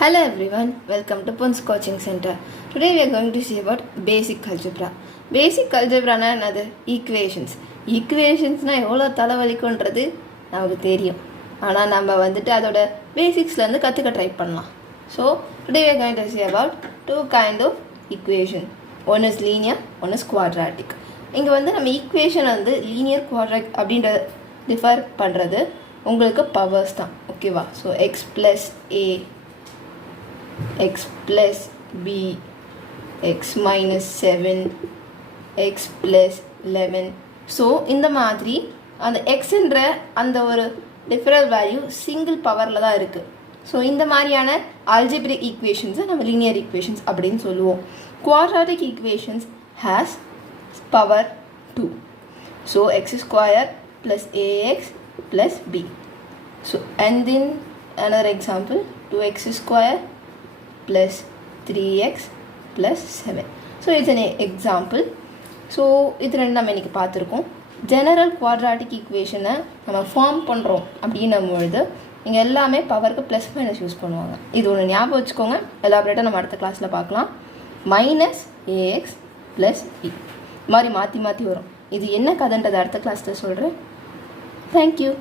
Hello everyone, welcome to Pons Coaching Center. Today we are going to see about basic algebra. Basic algebra na enadhu? Equations. Equations na evlo thalavalikonradhu namakku theriyum. Ana namba vandittu adoda basics la irundhu kathukka try pannalam. So today we are going to see about two kind of equation. One is linear, one is quadratic. இங்க வந்து நம்ம equation வந்து linear quadratic அப்படின்ற differ பண்ணுறது உங்களுக்கு powers தான், ஓகேவா? So X plus A, x plus b, x minus 7, x plus 11. So இந்த மாதிரி அந்த எக்ஸுன்ற அந்த ஒரு டிஃபரல் வேல்யூ சிங்கிள் பவரில் தான் இருக்குது. ஸோ இந்த மாதிரியான ஆல்ஜிப்ரிக் ஈக்குவேஷன்ஸை நம்ம லீனியர் ஈக்குவேஷன்ஸ் அப்படின்னு சொல்லுவோம். Quadratic equations has power 2. So x square plus a x plus b. So and then another example 2x square plus 3x plus 7. So it's an example. So இது ரெண்டு நம்ம இன்றைக்கி பார்த்துருக்கோம். ஜெனரல் குவாட்ராட்டிக் ஈக்குவேஷனை நம்ம ஃபார்ம் பண்ணுறோம் அப்படின்னும் பொழுது இங்கே எல்லாமே பவருக்கு ப்ளஸ் மைனஸ் யூஸ் பண்ணுவாங்க. இது ஒன்று ஞாபகம் வச்சுக்கோங்க. எலாபரேட்டாக நம்ம அடுத்த கிளாஸில் பார்க்கலாம். மைனஸ் ஏஎக்ஸ் ப்ளஸ் பி மாதிரி மாற்றி மாற்றி வரும். இது என்ன கதைன்றது அடுத்த கிளாஸில் சொல்கிறேன். தேங்க்யூ.